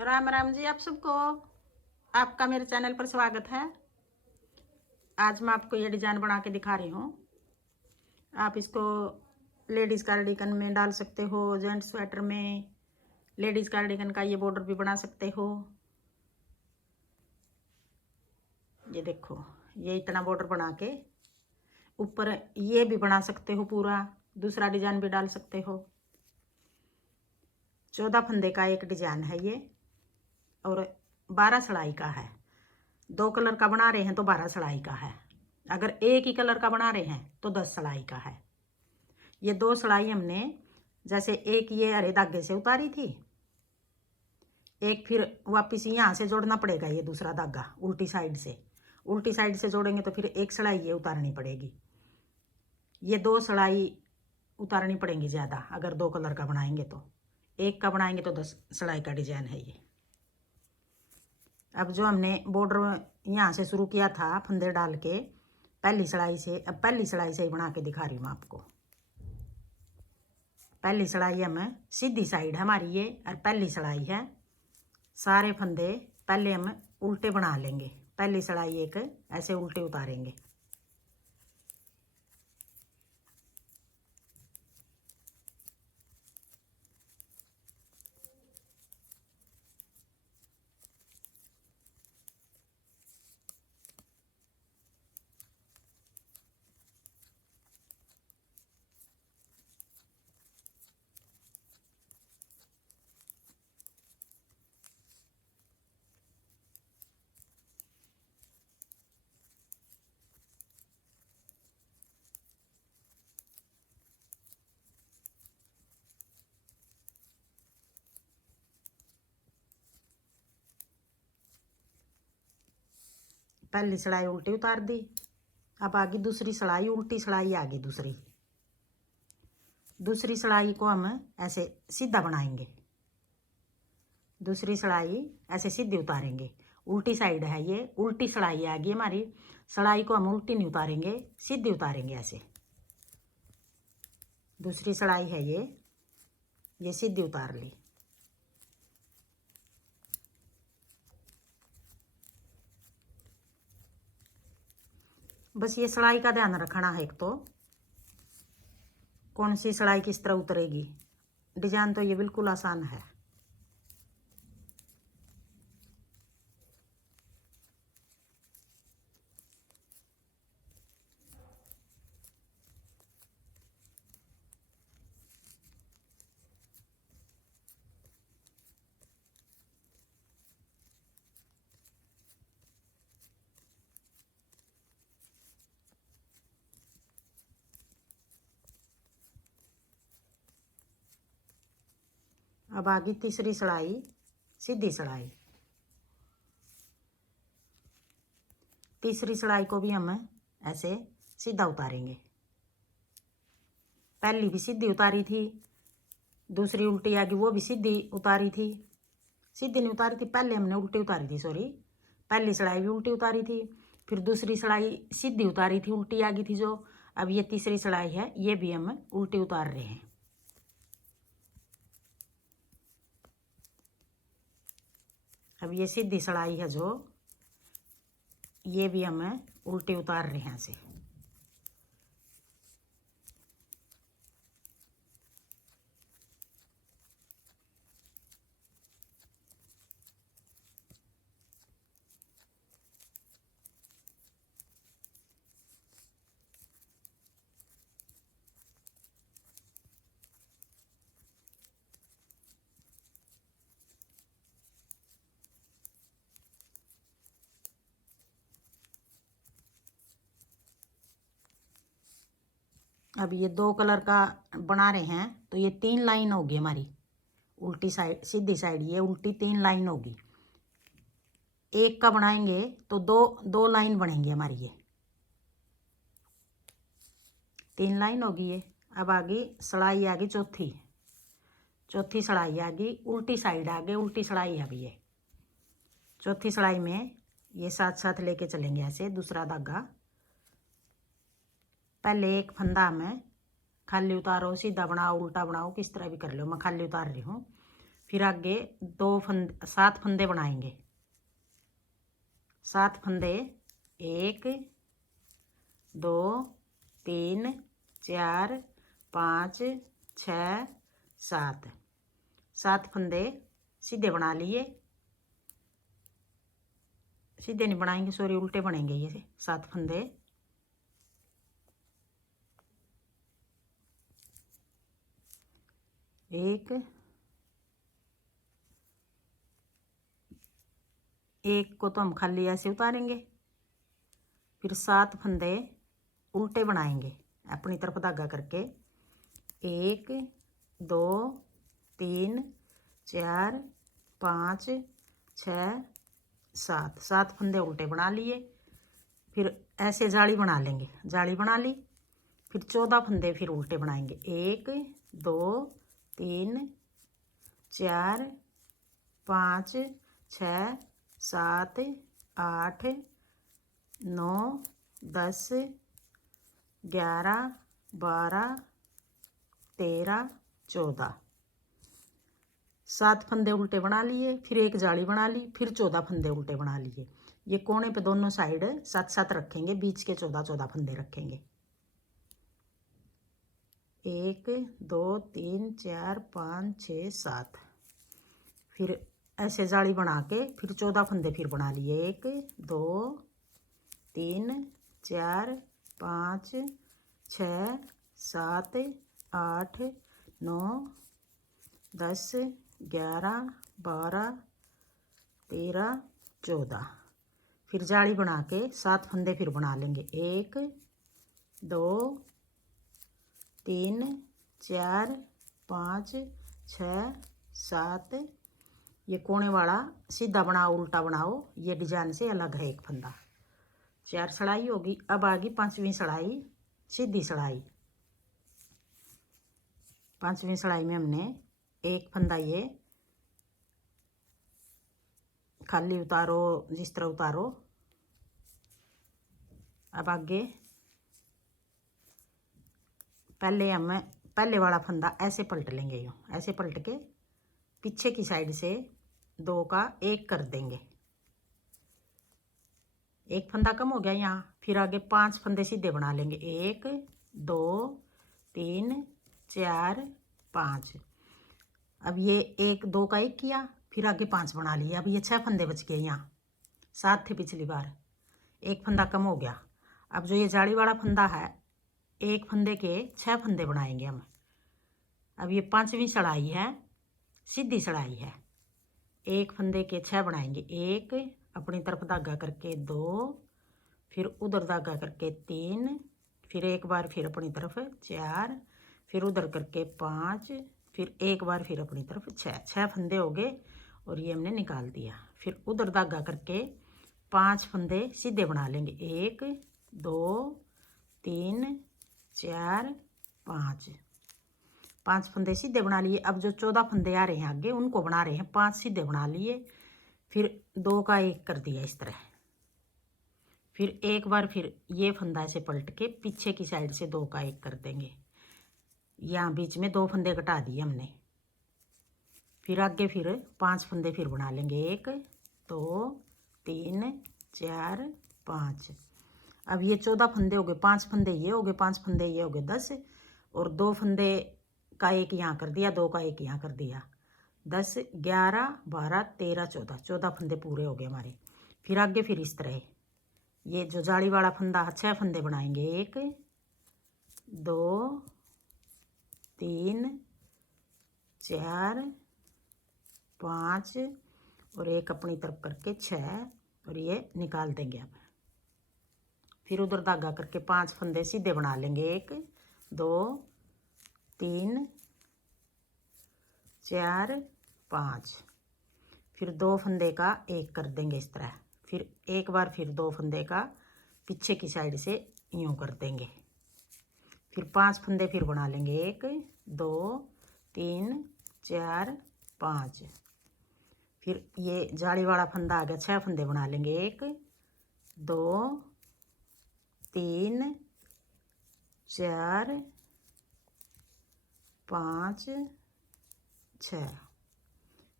राम राम जी। आप सबको आपका मेरे चैनल पर स्वागत है। आज मैं आपको ये डिजाइन बना के दिखा रही हूँ। आप इसको लेडीज़ कार्डिगन में डाल सकते हो, जेंट्स स्वेटर में लेडीज़ कार्डिगन का ये बॉर्डर भी बना सकते हो। ये देखो, ये इतना बॉर्डर बना के ऊपर ये भी बना सकते हो, पूरा दूसरा डिजाइन भी डाल सकते हो। 14 फंदे का एक डिजाइन है ये और 12 सिलाई का है। 2 कलर का बना रहे हैं तो 12 सिलाई का है। अगर एक ही कलर का बना रहे हैं तो 10 सिलाई का है। ये 2 सिलाई हमने जैसे एक ये हरे धागे से उतारी थी, एक फिर वापस यहाँ से जोड़ना पड़ेगा। ये दूसरा धागा उल्टी साइड से जोड़ेंगे तो फिर एक सिलाई ये उतारनी पड़ेगी। ये 2 सिलाई उतारनी पड़ेंगी ज़्यादा। अगर 2 कलर का बनाएंगे तो, एक का बनाएंगे तो 10 सिलाई का डिजाइन है ये। अब जो हमने बॉर्डर यहाँ से शुरू किया था फंदे डाल के पहली सिलाई से, अब पहली सिलाई से ही बना के दिखा रही हूँ आपको। पहली सिलाई हम सीधी साइड है हमारी ये, और पहली सिलाई है। सारे फंदे पहले हम उल्टे बना लेंगे। पहली सिलाई एक ऐसे उल्टे उतारेंगे। पहली सिलाई उल्टी उतार दी। अब आगे दूसरी सिलाई, उल्टी सिलाई आगे दूसरी सिलाई को हम ऐसे सीधा बनाएंगे। दूसरी सिलाई ऐसे सीधी उतारेंगे। उल्टी साइड है ये, उल्टी सिलाई आगे हमारी। सिलाई को हम उल्टी नहीं उतारेंगे, सीधी उतारेंगे ऐसे। दूसरी सिलाई है ये सीधी उतार ली। बस ये सिलाई का ध्यान रखना है एक तो, कौन सी सिलाई किस तरह उतरेगी। डिजाइन तो ये बिल्कुल आसान है। अब आगे तीसरी सिलाई, सीधी सिलाई। तीसरी सिलाई को भी हम ऐसे सीधा उतारेंगे। पहली भी सीधी उतारी थी, दूसरी उल्टी आगे वो भी सीधी उतारी थी। सीधी नहीं उतारी थी, पहले हमने उल्टी उतारी थी, सॉरी। पहली सिलाई भी उल्टी उतारी थी, फिर दूसरी सिलाई सीधी उतारी थी, उल्टी आगी थी जो। अब ये तीसरी सिलाई है, ये भी हम उल्टी उतार रहे हैं। अब ये सीधी सिलाई है जो, ये भी हम उल्टी उतार रहे हैं ऐसे। अब ये 2 कलर का बना रहे हैं तो ये 3 लाइन होगी हमारी। उल्टी साइड, सीधी साइड, ये उल्टी 3 लाइन होगी। एक का बनाएंगे तो दो लाइन बनेंगी हमारी। ये 3 लाइन होगी ये। अब आगे सिलाई आगे चौथी सिलाई आगे, उल्टी साइड आगे उल्टी सिलाई है। अभी ये चौथी सिलाई में ये साथ साथ लेके चलेंगे ऐसे। दूसरा धागा पहले एक फंदा में खाली उतारो, सीधा बनाओ, उल्टा बनाओ, किस तरह भी कर लो। मैं खाली उतार रही हूँ। फिर आगे 7 फंदे बनाएंगे। 7 फंदे 1 2 3 4 5 6 7 7 फंदे सीधे बना लिए। सीधे नहीं बनाएंगे, सॉरी, उल्टे बनेंगे ये 7 फंदे। एक को तो हम खाली ऐसे उतारेंगे। फिर 7 फंदे उल्टे बनाएंगे अपनी तरफ धागा करके। 1 2 3 4 5 6 7 फंदे उल्टे बना लिए। फिर ऐसे जाली बना लेंगे, जाली बना ली। फिर 14 फंदे फिर उल्टे बनाएंगे। 1 2 3 4 5 6 7 8 9 10 11 12 13 14 7 फंदे उल्टे बना लिए। फिर एक जाली बना ली। फिर 14 फंदे उल्टे बना लिए। ये कोने पे दोनों साइड 7 रखेंगे, बीच के 14 फंदे रखेंगे। 1 2 3 4 5 6 7। फिर ऐसे जाली बना के फिर 14 फंदे फिर बना लिए। 1 2 3 4 5 6 7 8 9 10 11 12 13 14। फिर जाली बना के 7 फंदे फिर बना लेंगे। 1 2 3 4 5 6 7। ये कोने वाला सीधा बनाओ उल्टा बनाओ, ये डिजाइन से अलग है एक फंदा। 4 सिलाई होगी। अब आ गई 5वीं सिलाई, सीधी सिलाई। 5वीं सिलाई में हमने एक फंदा ये खाली उतारो, जिस तरह उतारो। अब आगे पहले वाला फंदा ऐसे पलट लेंगे, यूँ ऐसे पलट के पीछे की साइड से 2 का 1 कर देंगे। एक फंदा कम हो गया यहाँ। फिर आगे 5 फंदे सीधे बना लेंगे। 1 2 3 4 5। अब ये 1 2 का 1 किया, फिर आगे 5 बना लिए। अब ये 6 फंदे बच गए। यहाँ 7 थे पिछली बार, एक फंदा कम हो गया। अब जो ये जाली वाला फंदा है, एक फंदे के 6 फंदे बनाएंगे हम। अब ये 5वीं सिलाई है, सीधी सिलाई है। एक फंदे के 6 बनाएंगे। 1 अपनी तरफ धागा करके 2, फिर उधर धागा करके 3, फिर एक बार फिर अपनी तरफ 4, फिर उधर करके 5, फिर एक बार फिर अपनी तरफ 6 फंदे हो गए। और ये हमने निकाल दिया। फिर उधर धागा करके 5 फंदे सीधे बना लेंगे। 1 2 3 4 5। 5 फंदे सीधे बना लिए। अब जो 14 फंदे आ रहे हैं आगे, उनको बना रहे हैं। 5 सीधे बना लिए, फिर 2 का 1 कर दिया इस तरह। फिर एक बार फिर ये फंदा से पलट के पीछे की साइड से 2 का 1 कर देंगे। यहाँ बीच में 2 फंदे घटा दिए हमने। फिर आगे फिर 5 फंदे फिर बना लेंगे। 1 2 3 4 5। अब ये 14 फंदे हो गए। 5 फंदे ये हो गए, 5 फंदे ये हो गए 10। और 2 फंदे का 1 यहाँ कर दिया, 2 का 1 यहाँ कर दिया। 10 11 12 13 14। 14 फंदे पूरे हो गए हमारे। फिर आगे फिर इस तरह ये जो जाली वाला फंदा 6 फंदे बनाएंगे। 1 2 3 4 5 और एक अपनी तरफ करके 6। और ये निकाल देंगे अब। फिर उधर धागा करके 5 फंदे सीधे बना लेंगे। 1 2 3 4 5। फिर 2 फंदे का 1 कर देंगे इस तरह। फिर एक बार फिर 2 फंदे का पीछे की साइड से यूँ कर देंगे। फिर 5 फंदे फिर बना लेंगे। 1 2 3 4 5। फिर ये जाली वाला फंदा आ गया, 6 फंदे बना लेंगे। 1 2 3 4 5 6।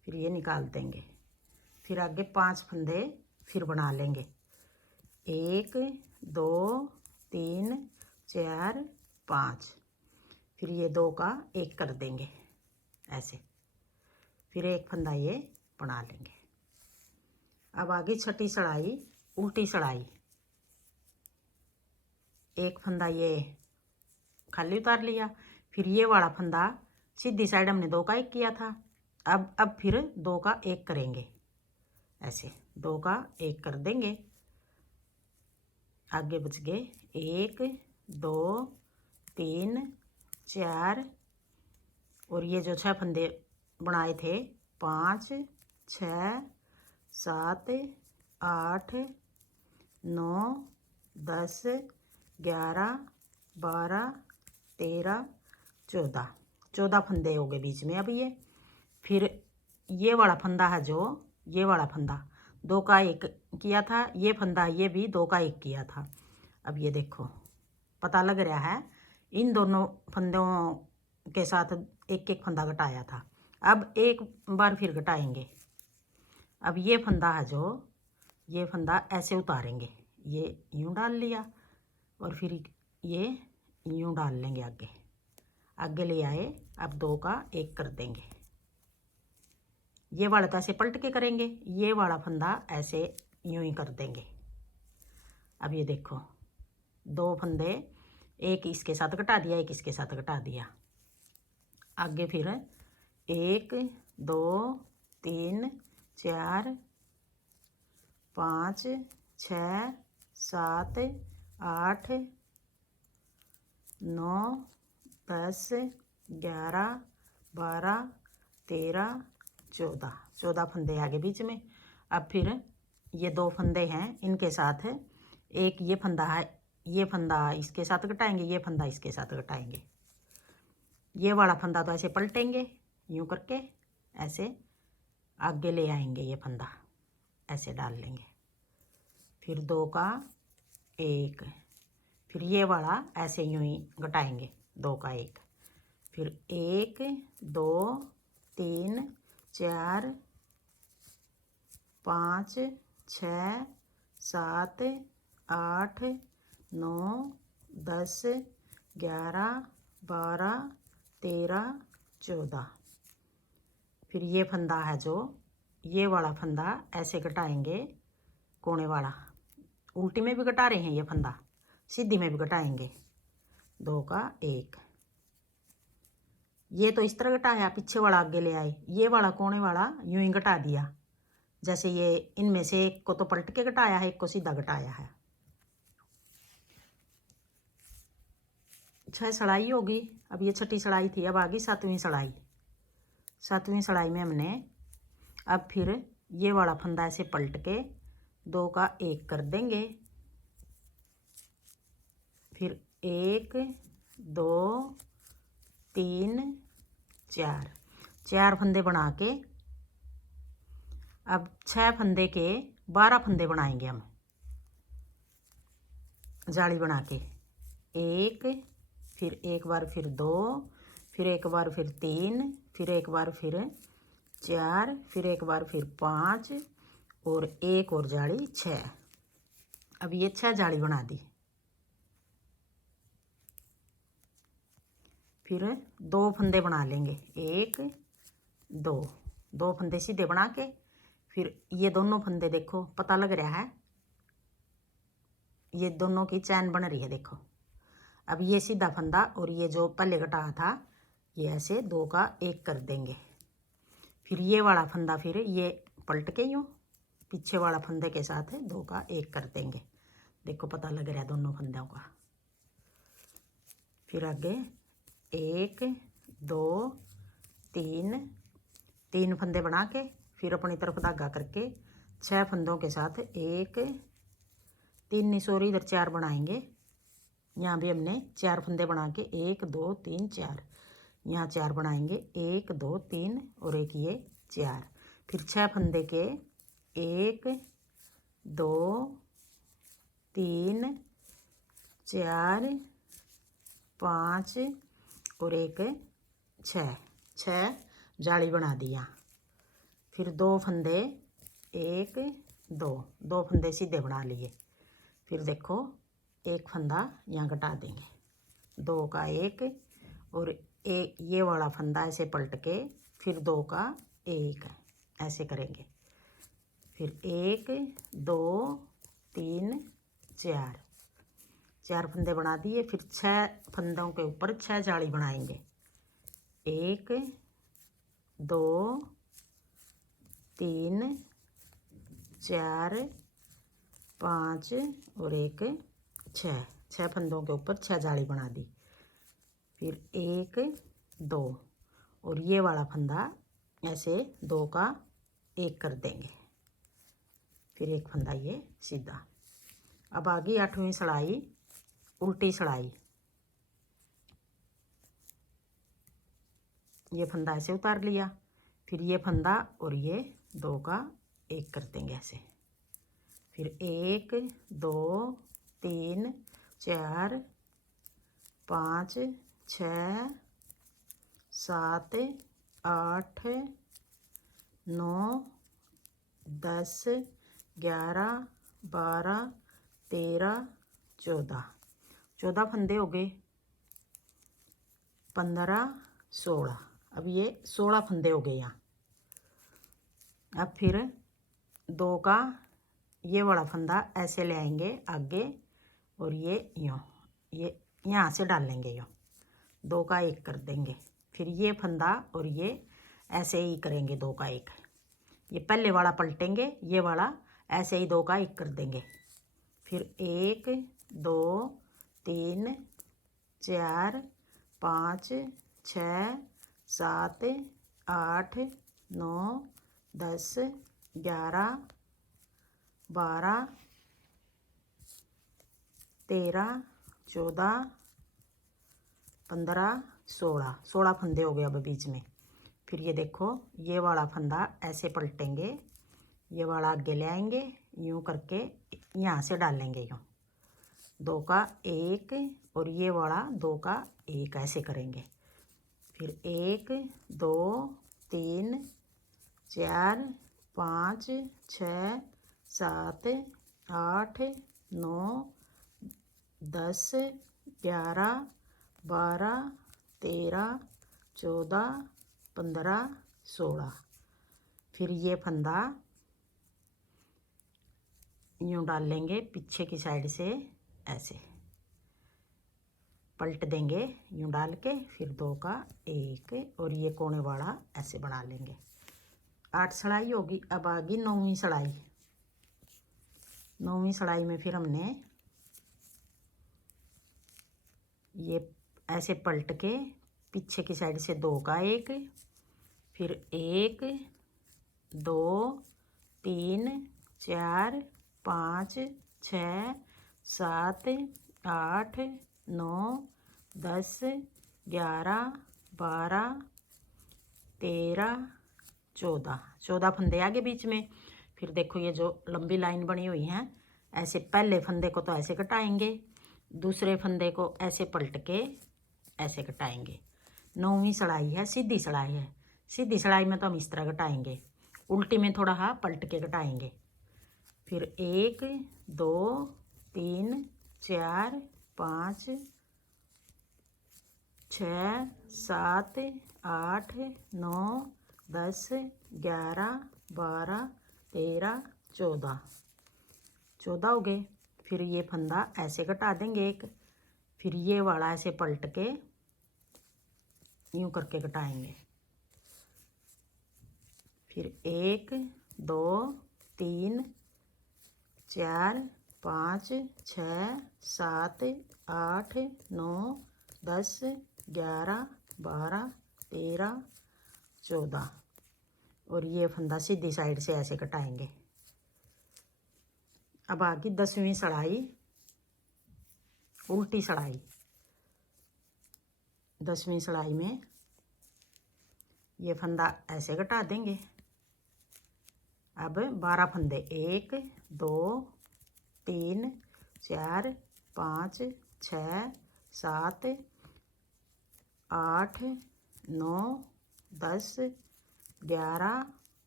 फिर ये निकाल देंगे। फिर आगे 5 फंदे फिर बना लेंगे। 1 2 3 4 5। फिर ये 2 का 1 कर देंगे ऐसे। फिर एक फंदा ये बना लेंगे। अब आगे छठी चढ़ाई उल्टी चढ़ाई। एक फंदा ये खाली उतार लिया। फिर ये वाला फंदा सीधी साइड हमने 2 का 1 किया था। अब फिर 2 का 1 करेंगे ऐसे। 2 का 1 कर देंगे। आगे बच गए 1 2 3 4। और ये जो 6 फंदे बनाए थे 5 6 7 8 9 10 11 12 13 14। 14 फंदे हो गए बीच में। अब ये फिर ये वाला फंदा है जो ये वाला फंदा 2 का 1 किया था। ये फंदा ये भी 2 का 1 किया था। अब ये देखो पता लग रहा है इन दोनों फंदों के साथ एक एक फंदा घटाया था। अब एक बार फिर घटाएंगे। अब ये फंदा है जो ये फंदा ऐसे उतारेंगे। ये यूं डाल लिया और फिर ये यूं डाल लेंगे। आगे आगे ले आए। अब 2 का 1 कर देंगे। ये वाला तो ऐसे पलट के करेंगे। ये वाला फंदा ऐसे यूं ही कर देंगे। अब ये देखो 2 फंदे एक इसके साथ घटा दिया एक इसके साथ घटा दिया। आगे फिर 1 2 3 4 5 6 7 8 9 10 11 12 13 14। 14 फंदे आगे बीच में। अब फिर ये 2 फंदे हैं इनके साथ एक ये फंदा है। ये फंदा इसके साथ घटाएंगे। ये फंदा इसके साथ घटाएंगे। ये वाला फंदा तो ऐसे पलटेंगे यूं करके ऐसे आगे ले आएंगे। ये फंदा ऐसे डाल लेंगे। फिर 2 का 1। फिर ये वाला ऐसे यूं ही घटाएंगे 2 का 1। फिर 1 2 3 4 5 6 7 8 9 10 11 12 13 14। फिर ये फंदा है जो ये वाला फंदा ऐसे घटाएंगे। कोने वाला उल्टी में भी घटा रहे हैं। ये फंदा सीधी में भी घटाएंगे। 2 का 1। ये तो इस तरह घटाया पीछे वाला आगे ले आए। ये वाला कोने वाला यूं ही घटा दिया। जैसे ये इनमें से एक को तो पलट के घटाया है एक को सीधा घटाया है। 6 सड़ाई होगी। अब ये छठी सड़ाई थी। अब आगे 7वीं सड़ाई। 7वीं सड़ाई में हमने अब फिर ये वाला फंदा ऐसे पलट के 2 का 1 कर देंगे। फिर 1 2 3 4। 4 फंदे बना के अब 6 फंदे के 12 फंदे बनाएंगे हम जाली बना के। 1 फिर एक बार फिर 2 फिर एक बार फिर 3 फिर एक बार फिर 4 फिर एक बार फिर 5 और एक और जाली 6। अब ये 6 जाली बना दी। फिर 2 फंदे बना लेंगे। 1 2। 2 फंदे सीधे बना के फिर ये दोनों फंदे देखो पता लग रहा है ये दोनों की चैन बन रही है देखो। अब ये सीधा फंदा और ये जो पहले घटाया था ये ऐसे 2 का 1 कर देंगे। फिर ये वाला फंदा फिर ये पलट के यूँ पीछे वाला फंदे के साथ 2 का 1 कर देंगे। देखो पता लग रहा है दोनों फंदों का। फिर आगे 1 2 3 3 फंदे बना के फिर अपनी तरफ धागा करके 6 फंदों के साथ 1 3 नहीं सॉरी इधर 4 बनाएंगे। यहाँ भी हमने 4 फंदे बना के 1 2 3 4। यहाँ 4 बनाएंगे 1 2 3 और एक ये 4। फिर 6 फंदे के 1 2 3 4 5 और एक 6 जाली बना दिया। फिर 2 फंदे, 1 2 फंदे सीधे बना लिए। फिर देखो एक फंदा यहाँ घटा देंगे, 2 का 1 और एक ये वाला फंदा ऐसे पलट के फिर 2 का 1 ऐसे करेंगे। फिर 1 2 3 4 फंदे बना दिए। फिर 6 फंदों के ऊपर 6 जाली बनाएंगे। 1 2 3 4 5 और 1 6 फंदों के ऊपर 6 जाली बना दी। फिर 1 2 और ये वाला फंदा ऐसे 2 का 1 कर देंगे। फिर एक फंदा ये सीधा। अब आगे 8वीं सिलाई, उल्टी सिलाई। ये फंदा ऐसे उतार लिया। फिर ये फंदा और ये 2 का 1 कर देंगे ऐसे। फिर 1 2 3 4 5 6 7 8 9 10 11 12 13 14 फंदे हो गए। 15 16। अब ये 16 फंदे हो गए यहाँ। अब फिर 2 का ये वाला फंदा ऐसे ले आएंगे आगे और ये यूँ, ये यहाँ से डालेंगे यूँ, 2 का 1 कर देंगे। फिर ये फंदा और ये ऐसे ही करेंगे, 2 का 1। ये पहले वाला पलटेंगे, ये वाला ऐसे ही 2 का 1 कर देंगे। फिर 1 2 3 4 5 6 7 8 9 10 11 12 13 14 15 16 फंदे हो गए अब बीच में। फिर ये देखो ये वाला फंदा ऐसे पलटेंगे, ये वाला आगे ले आएंगे, यूँ करके यहाँ से डालेंगे यूँ, 2 का 1 और ये वाला 2 का 1 ऐसे करेंगे। फिर 1 2 3 4 5 6 7 8 9 10 11 12 13 14 15 16। फिर ये फंदा यूँ डाल लेंगे पीछे की साइड से ऐसे पलट देंगे यूँ डाल के। फिर 2 का 1 और ये कोने वाला ऐसे बना लेंगे। 8 सिलाई होगी। अब आ गई 9वीं सिलाई। 9वीं सिलाई में फिर हमने ये ऐसे पलट के पीछे की साइड से 2 का 1, फिर 1 2 3 4 5 6 7 8 9 10 11 12 13 14 फंदे आगे बीच में। फिर देखो ये जो लंबी लाइन बनी हुई है, ऐसे पहले फंदे को तो ऐसे कटाएंगे, दूसरे फंदे को ऐसे पलट के ऐसे कटाएंगे। 9वीं सिलाई है, सीधी सिलाई है। सीधी सिलाई में तो हम इस तरह कटाएंगे, उल्टी में थोड़ा हाँ पलट के कटाएंगे। फिर 1 2 3 4 5 6 7 8 9 10 11 12 13 14 हो गए। फिर ये फंदा ऐसे कटा देंगे एक, फिर ये वाला ऐसे पलट के यूँ करके कटाएंगे। फिर 1 2 3 4 5 6 7 8 9 10 11 12 13 14 और ये फंदा सीधी साइड से ऐसे कटाएंगे। अब आ गई 10वीं सिलाई, उल्टी सिलाई। 10वीं सिलाई में ये फंदा ऐसे कटा देंगे। अब 12 फंदे 1 2 3 4 5 6 7 8 9 10 11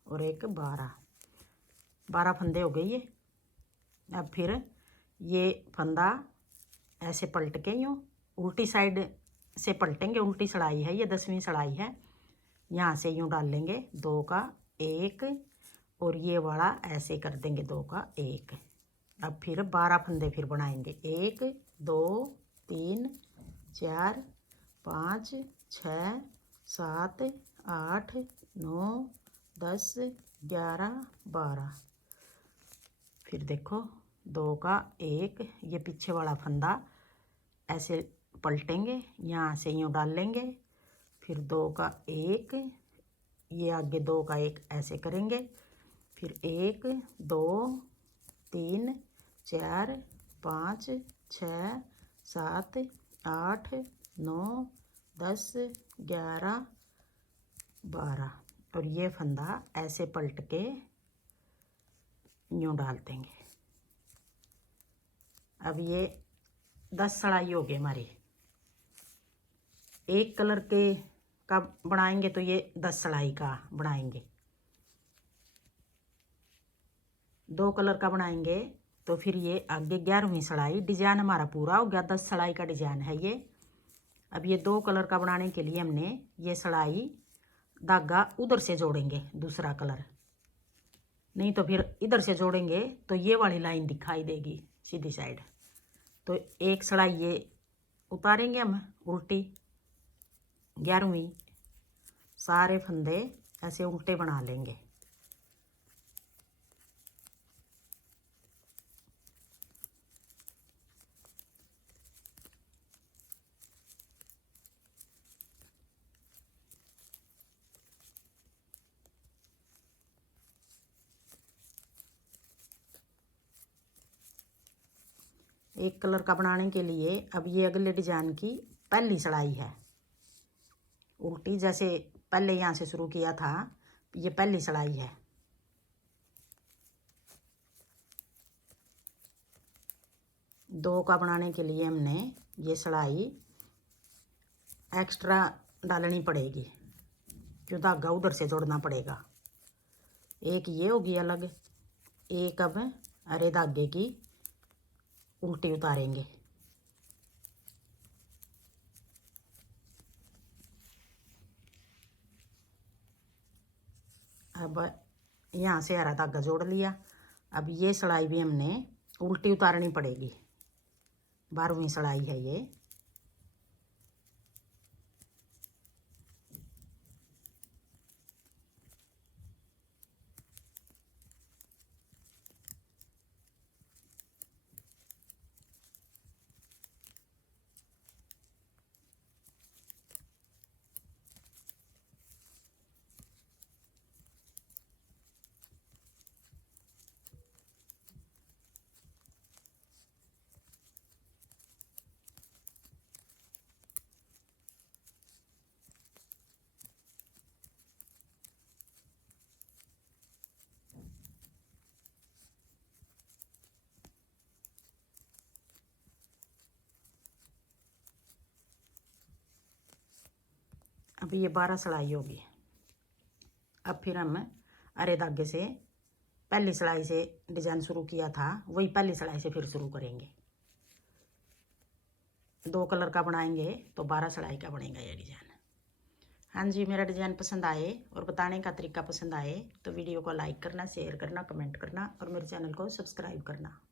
और एक 12 फंदे हो गए ये। अब फिर ये फंदा ऐसे पलट के यूँ उल्टी साइड से पलटेंगे, उल्टी सड़ाई है ये, 10वीं सड़ाई है। यहाँ से यूँ डाल लेंगे 2 का 1 और ये वाला ऐसे कर देंगे 2 का 1। अब फिर 12 फंदे फिर बनाएंगे, 1 2 3 4 5 6 7 8 9 10 11 12। फिर देखो 2 का 1, ये पीछे वाला फंदा ऐसे पलटेंगे, यहाँ से यूँ डाल लेंगे, फिर 2 का 1, ये आगे 2 का 1 ऐसे करेंगे, फिर 1 2 3 4 5 6 7 8 9 10 11 12 और ये फंदा ऐसे पलट के यूँ डाल देंगे। अब ये 10 सड़ाई हो गई हमारी। एक कलर के का बनाएंगे तो ये 10 सड़ाई का बनाएंगे, 2 कलर का बनाएंगे तो फिर ये आगे 11वीं सड़ाई। डिजाइन हमारा पूरा हो गया, 10 सड़ाई का डिजाइन है ये। अब ये 2 कलर का बनाने के लिए हमने ये सड़ाई धागा उधर से जोड़ेंगे, दूसरा कलर, नहीं तो फिर इधर से जोड़ेंगे तो ये वाली लाइन दिखाई देगी सीधी साइड। तो एक सड़ाई ये उतारेंगे हम उल्टी, 11वीं, सारे फंदे ऐसे उल्टे बना लेंगे। एक कलर का बनाने के लिए अब ये अगले डिजाइन की पहली सड़ाई है उल्टी, जैसे पहले यहाँ से शुरू किया था, ये पहली सड़ाई है। दो का बनाने के लिए हमने ये सड़ाई एक्स्ट्रा डालनी पड़ेगी, क्यों धागा उधर से जोड़ना पड़ेगा। एक ये होगी अलग, एक अब हरे धागे की उल्टी उतारेंगे। अब यहाँ से हरा धागा जोड़ लिया। अब ये सड़ाई भी हमने उल्टी उतारनी पड़ेगी, 12वीं सड़ाई है ये। अब ये 12 सड़ाई होगी। अब फिर हम हरे धागे से पहली सड़ाई से डिजाइन शुरू किया था, वही पहली सड़ाई से फिर शुरू करेंगे। 2 कलर का बनाएंगे तो 12 सड़ाई का बनेगा ये डिजाइन। हाँ जी, मेरा डिजाइन पसंद आए और बताने का तरीका पसंद आए तो वीडियो को लाइक करना, शेयर करना, कमेंट करना और मेरे चैनल को सब्सक्राइब करना।